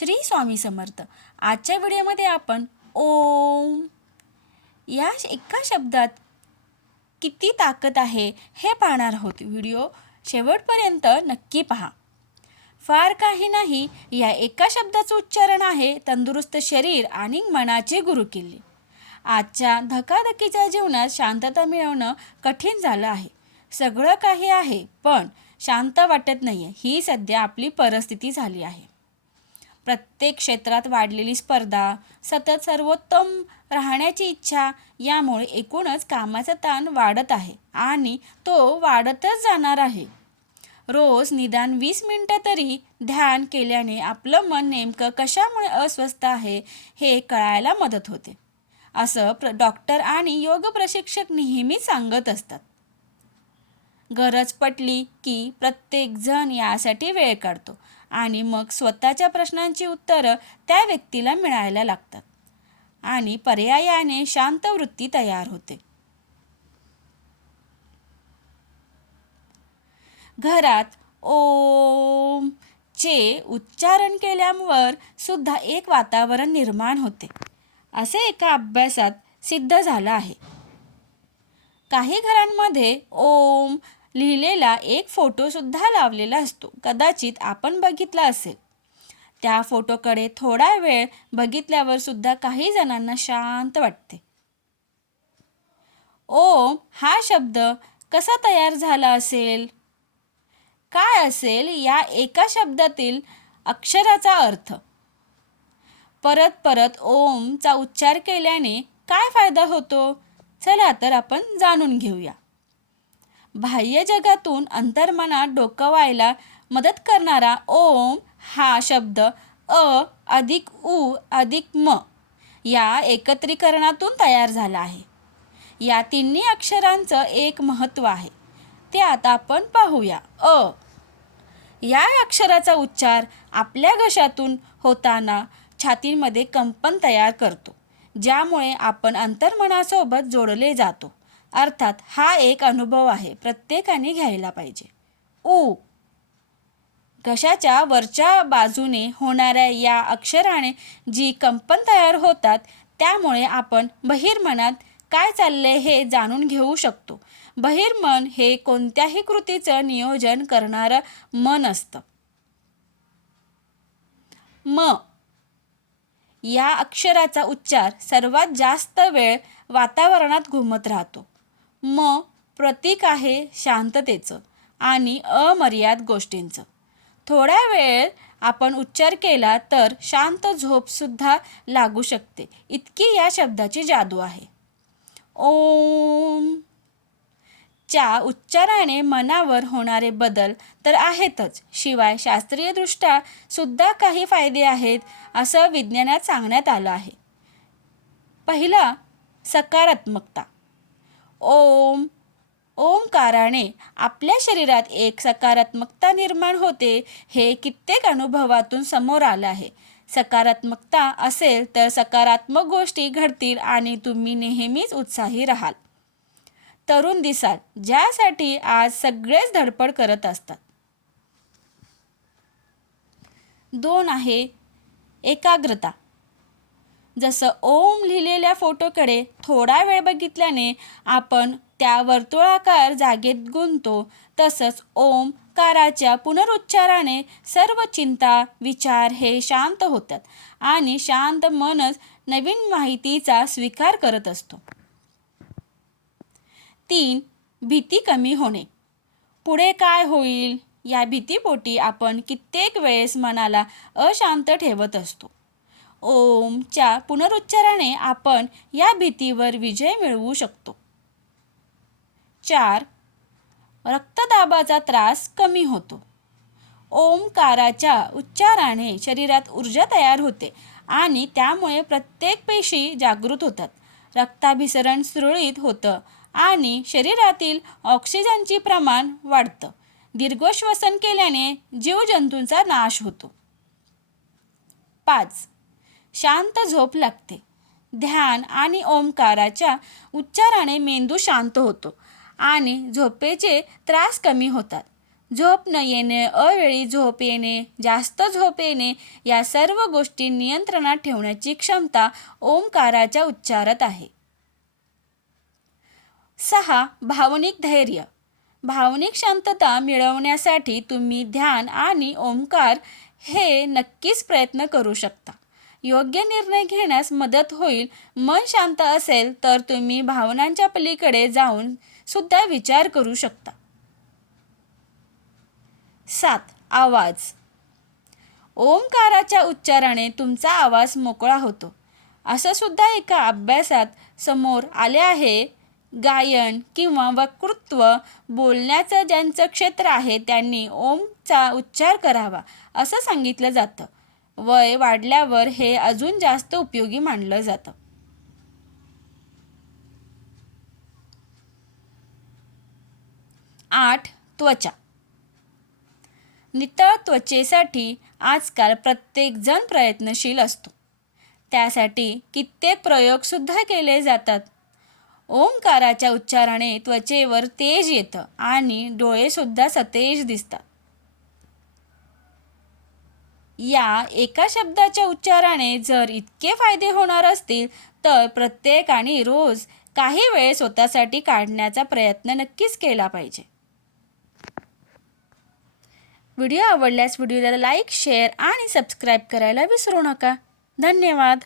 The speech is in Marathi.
श्री स्वामी समर्थ. आजच्या व्हिडिओमध्ये आपण ओम या एका शब्दात किती ताकद आहे हे पाहणार आहोत. व्हिडिओ शेवटपर्यंत नक्की पहा. फार काही नाही, या एका शब्दाचं उच्चारण आहे तंदुरुस्त शरीर आणि मनाची गुरुकिल्ली. आजच्या धकाधकीच्या जीवनात शांतता मिळवणं कठीण झालं आहे. सगळं काही आहे पण शांत वाटत नाही आहे, ही सध्या आपली परिस्थिती झाली आहे. प्रत्येक क्षेत्रात वाढलेली स्पर्धा, सतत सर्वोत्तम राहण्याची इच्छा यामुळे एकूणच कामाचा ताण वाढत आहे आणि तो वाढतच जाणार आहे. रोज निदान 20 मिनिटं तरी ध्यान केल्याने आपलं मन नेमकं कशामुळे अस्वस्थ आहे हे कळायला मदत होते, असं डॉक्टर आणि योग प्रशिक्षक नेहमीच सांगत असतात. गरज पडली की प्रत्येकजण यासाठी वेळ काढतो आणि मग स्वतःच्या प्रश्नांची उत्तरं त्या व्यक्तीला मिळायला लागतात आणि पर्यायाने शांत वृत्ती तयार होते. घरात ओम चे उच्चारण केल्यावर सुद्धा एक वातावरण निर्माण होते, असे एका अभ्यासात सिद्ध झालं आहे. काही घरांमध्ये ओम लिहिलेला एक फोटोसुद्धा लावलेला असतो. कदाचित आपण बघितला असेल. त्या फोटोकडे थोडा वेळ बघितल्यावर सुद्धा काही जणांना शांत वाटते. ओम हा शब्द कसा तयार झाला असेल? काय असेल या एका शब्दातील अक्षराचा अर्थ? परत परत ओमचा उच्चार केल्याने काय फायदा होतो? चला तर आपण जाणून घेऊया. बाह्य जगातून अंतर्मनात डोकावायला मदत करणारा ओम हा शब्द अ अधिक उ अधिक म या एकत्रीकरणातून तयार झाला आहे. या तिन्ही अक्षरांचं एक महत्त्व आहे, ते आता आपण पाहूया. अ या अक्षराचा उच्चार आपल्या घशातून होताना छातीमध्ये कंपन तयार करतो, ज्यामुळे आपण अंतर्मनासोबत जोडले जातो. अर्थात हा एक अनुभव आहे, प्रत्येकाने घ्यायला पाहिजे. उ घशाच्या वरच्या बाजूने होणाऱ्या या अक्षराने जी कंपन तयार होतात, त्यामुळे आपण बहिर्मनात काय चाललंय हे जाणून घेऊ शकतो. बहिर्मन हे कोणत्याही कृतीचं नियोजन करणारं मन असतं. म या अक्षराचा उच्चार सर्वात जास्त वेळ वातावरणात घुमत राहतो. म प्रतीक आहे शांततेचं आणि अमर्याद गोष्टींचं. थोड्या वेळ आपण उच्चार केला तर शांत झोपसुद्धा लागू शकते, इतकी या शब्दाची जादू आहे. ओम च्या उच्चाराने मनावर होणारे बदल तर आहेतच, शिवाय शास्त्रीयदृष्ट्या सुद्धा काही फायदे आहेत, असं विज्ञानात सांगण्यात आलं आहे. पहिला, सकारात्मकता. ओमकाराने आपल्या शरीरात एक सकारात्मकता निर्माण होते, हे कित्येक अनुभवातून समोर आलं आहे. सकारात्मकता असेल तर सकारात्मक गोष्टी घडतील आणि तुम्ही नेहमीच उत्साही राहाल, तरुण दिसाल, ज्यासाठी आज सगळेच धडपड करत असतात. 2 आहे एकाग्रता. जसं ओम लिहिलेल्या फोटोकडे थोडा वेळ बघितल्याने आपण त्या वर्तुळाकार जागेत गुंततो, तसंच ओमकाराच्या पुनरुच्चाराने सर्व चिंता, विचार हे शांत होतात आणि शांत मनच नवीन माहितीचा स्वीकार करत असतो. 3. भीती कमी होणे. पुढे काय होईल या भीतीपोटी आपण कित्येक वेळेस मनाला अशांत ठेवत असतो. ओमच्या पुनरुच्चाराने आपण या भीतीवर विजय मिळवू शकतो. 4. रक्तदाबाचा त्रास कमी होतो. ओमकाराच्या उच्चाराने शरीरात ऊर्जा तयार होते आणि त्यामुळे प्रत्येक पेशी जागृत होतात. रक्ताभिसरण सुरळीत होतं आणि शरीरातील ऑक्सिजनचे प्रमाण वाढतं. दीर्घश्वसन केल्याने जीवजंतूंचा नाश होतो. 5. शांत झोप लागते. ध्यान आणि ओमकाराच्या उच्चाराने मेंदू शांत होतो आणि झोपेचे त्रास कमी होतात. झोप न येणे, अवेळी झोप येणे, जास्त झोप येणे या सर्व गोष्टी नियंत्रणात ठेवण्याची क्षमता ओंकाराच्या उच्चारात आहे. 6. भावनिक धैर्य. भावनिक शांतता मिळवण्यासाठी तुम्ही ध्यान आणि ओंकार हे नक्कीच प्रयत्न करू शकता. योग्य निर्णय घेण्यास मदत होईल. मन शांत असेल तर तुम्ही भावनांच्या पलीकडे जाऊन सुद्धा विचार करू शकता. 7. आवाज. ओंकाराच्या उच्चाराने तुमचा आवाज मोकळा होतो. असं सुद्धा एका अभ्यासात समोर आले आहे. गायन किंवा वक्तृत्व बोलण्याचं ज्यांचं क्षेत्र आहे त्यांनी ओमचा उच्चार करावा असं सांगितलं जातं. वय वाढल्यावर हे अजून जास्त उपयोगी मानलं जातं. 8. त्वचा. नितळ त्वचेसाठी आजकाल प्रत्येकजण प्रयत्नशील असतो. त्यासाठी कित्येक प्रयोगसुद्धा केले जातात. ओंकाराच्या उच्चाराने त्वचेवर तेज येतं आणि डोळेसुद्धा सतेज दिसतात. या एका शब्दाच्या उच्चाराने जर इतके फायदे होणार असतील तर प्रत्येकाने रोज काही वेळ स्वतःसाठी काढण्याचा प्रयत्न नक्कीच केला पाहिजे. व्हिडिओ आवडल्यास व्हिडिओला लाईक, शेअर आणि सबस्क्राईब करायला विसरू नका. धन्यवाद.